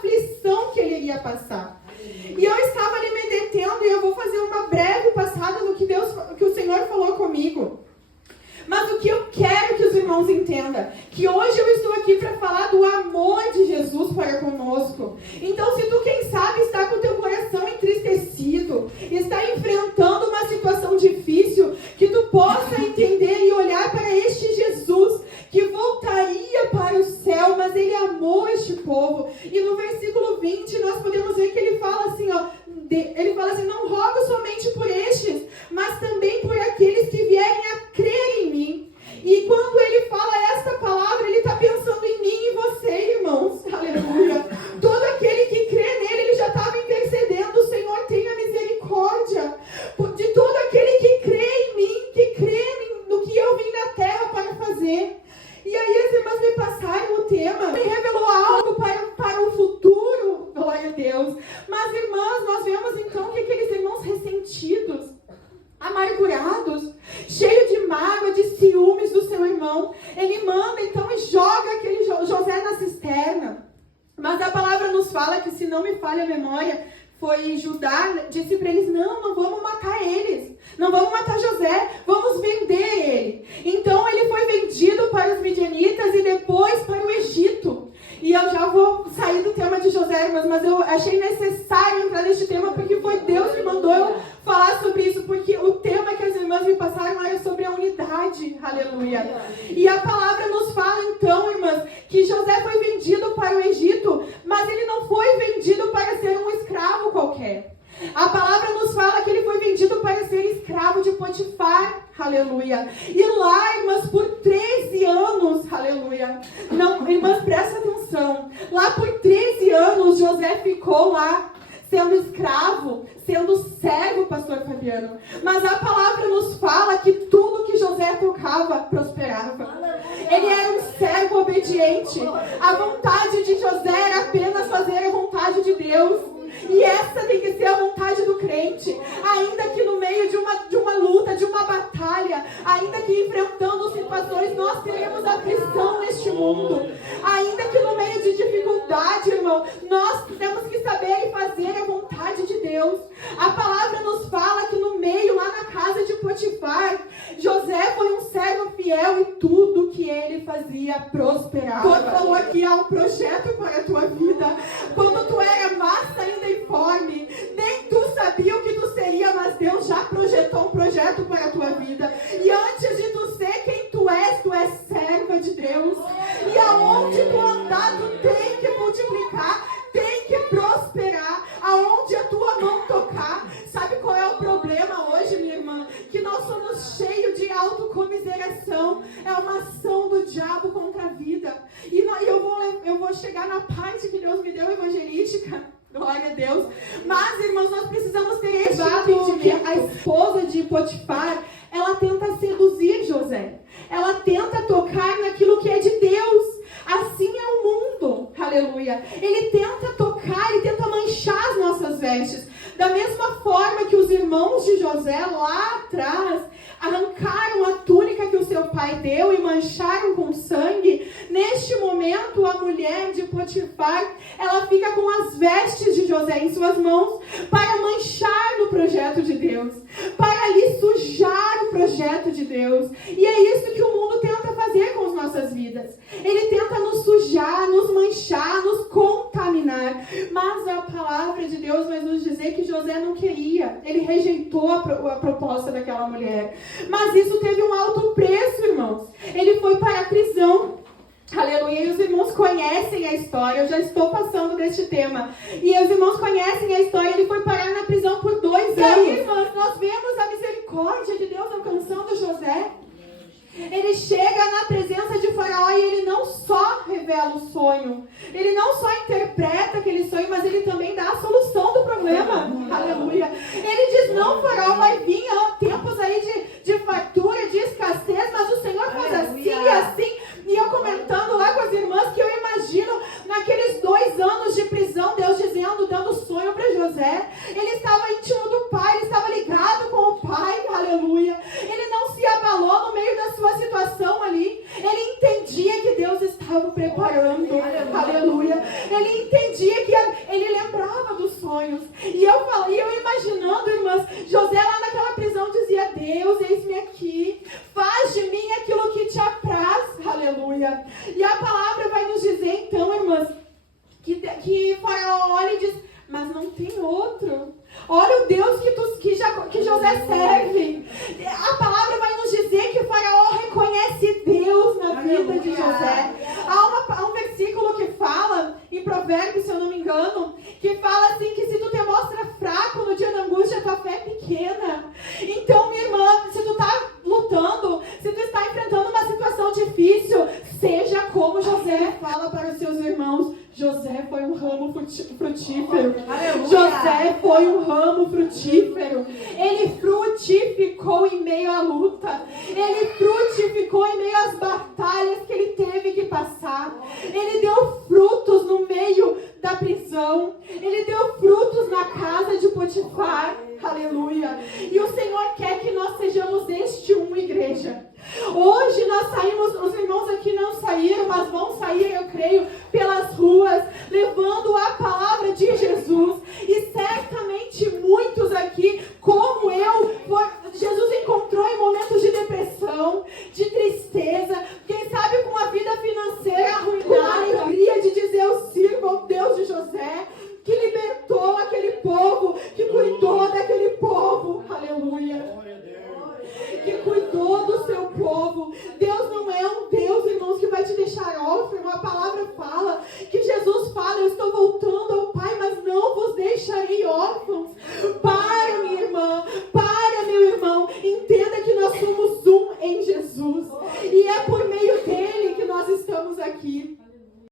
aflição que ele iria passar. E eu estava ali me detendo, e eu vou fazer uma breve passada no que o Senhor falou comigo. Mas o que eu quero que os irmãos entendam, que hoje eu estou aqui para falar do amor de Jesus para conosco. Então, se tu, quem sabe, está com o teu coração entristecido, está enfrentando uma situação difícil, que tu possa entender e olhar para este Jesus, que voltaria para o céu, mas ele amou este povo. E no versículo 20, nós podemos ver que ele fala assim, ó, ele fala assim, não rogo somente por estes, mas também por aqueles que vierem a crer em mim. E quando ele fala esta palavra, ele está pensando em mim e em você, irmãos. Aleluia. Todo aquele que crê nele, ele já estava intercedendo. O Senhor tenha misericórdia de todo aquele que crê em mim, que crê no que eu vim na terra para fazer. E aí as irmãs me passaram o tema, me revelou algo para o futuro, glória a Deus. Mas irmãs, nós vemos então que aqueles irmãos ressentidos, amargurados, cheio de mágoa, de ciúmes do seu irmão, ele manda então e joga aquele José na cisterna. Mas a palavra nos fala que, se não me falha a memória, foi Judá, disse para eles, não vamos matar eles, não vamos matar José, vamos vender ele. Então ele foi vendido para os midianitas e depois para o Egito. E eu já vou sair do tema de José, mas eu achei necessário entrar neste tema, porque foi Deus que mandou eu falar sobre isso, porque o tema que as irmãs me passaram era sobre a unidade, aleluia. E a palavra nos fala então, irmãs, que José foi vendido para o Egito, mas ele não foi vendido para ser um escravo qualquer. A palavra nos fala que ele foi vendido para ser escravo de Potifar, aleluia. E lá, irmãs, por 13 anos, aleluia. Não, irmãs, presta atenção. Lá por 13 anos, José ficou lá, sendo escravo, sendo servo, pastor Fabiano. Mas a palavra nos fala que tudo que José tocava prosperava. Ele era um servo obediente. A vontade de José era apenas fazer a vontade de Deus. E essa tem que ser a vontade do crente. Ainda que no meio de uma luta, de uma batalha, ainda que enfrentando situações, nós teremos aflição neste mundo. Ainda que no meio de dificuldade, irmão, nós temos que saber e fazer a vontade de Deus. A palavra nos fala que no meio, lá na casa de Potifar, José foi um servo fiel e tudo que ele fazia prosperava. Deus falou aqui, há um projeto para a tua vida. Quando tu era massa ainda informe, nem tu sabia o que tu seria, mas Deus já projetou um projeto para a tua vida. E antes de tu ser quem tu és serva de Deus. E aonde tu andar, tu tem que multiplicar, tem que prosperar. Aonde a tua mão tocar. Sabe qual é o problema hoje, minha irmã? Que nós somos cheios de autocomiseração. É uma ação do diabo contra a vida. E eu vou chegar na parte que Deus me deu evangelística. Glória a Deus. Mas, irmãos, nós precisamos ter esse entendimento. Que a esposa de Potifar, ela tenta seduzir José. Ela tenta tocar naquilo que é de Deus. Assim é o mundo. Aleluia. Ele tenta tocar e tenta manchar as nossas vestes. Da mesma forma que os irmãos de José lá atrás arrancaram a túnica que o seu pai deu e mancharam com sangue, neste momento a mulher de Potifar, ela fica com as vestes de José em suas mãos para manchar no projeto de Deus, para ali sujar o projeto de Deus. E é isso que o mundo tenta fazer com as nossas vidas. Ele tenta nos sujar, nos manchar, nos contaminar. Mas a palavra de Deus vai nos dizer que José não queria. Ele rejeitou a proposta daquela mulher. Mas isso teve um alto preço, irmãos. Ele foi para a prisão. Aleluia. E os irmãos conhecem a história. Eu já estou passando deste tema. E os irmãos conhecem a história. Ele foi parar na prisão por 2 anos. E aí, irmãos, nós vemos a misericórdia de Deus alcançando José. Ele chega na presença de Faraó e ele não só revela o sonho, ele não só interpreta aquele sonho, mas ele também dá a solução do problema. Aleluia. Ele diz, não, Faraó, vai vir tempos aí de fartura, de escassez, mas o Senhor faz assim e assim. E eu comentando lá com as irmãs que eu imagino naqueles 2 anos de prisão, Deus dizendo, dando sonho para José. Ele estava íntimo do pai, ele estava ligado com o pai, aleluia. Ele não se abalou no meio da sua situação ali. Ele entendia que Deus estava preparando, aleluia. Ele entendia dia que ele lembrava dos sonhos. E eu imaginando, irmãs, José lá naquela prisão dizia: Deus, eis-me aqui, faz de mim aquilo que te apraz. Aleluia. E a palavra vai nos dizer então, irmãs, que Faraó olha e diz: mas não tem outro. Olha o Deus que José serve. A palavra vai nos dizer que o Faraó reconhece Deus na vida de José. Há um versículo que fala, em Provérbios, se eu não me engano, que fala assim, que se tu te mostra fraco no dia da angústia, tua fé é pequena. Então, minha irmã, se tu está lutando, se tu está enfrentando uma situação difícil, seja como José. Fala para os seus irmãos: José foi um ramo frutífero. José foi um ramo frutífero. Ele frutificou em meio à luta. Ele frutificou em meio às batalhas que ele teve que passar. Ele deu frutos no meio da prisão. Ele deu frutos na casa de Potifar. Aleluia. E o Senhor quer que nós sejamos este igreja. Hoje nós saímos, os irmãos aqui não saíram, mas vão sair, eu creio,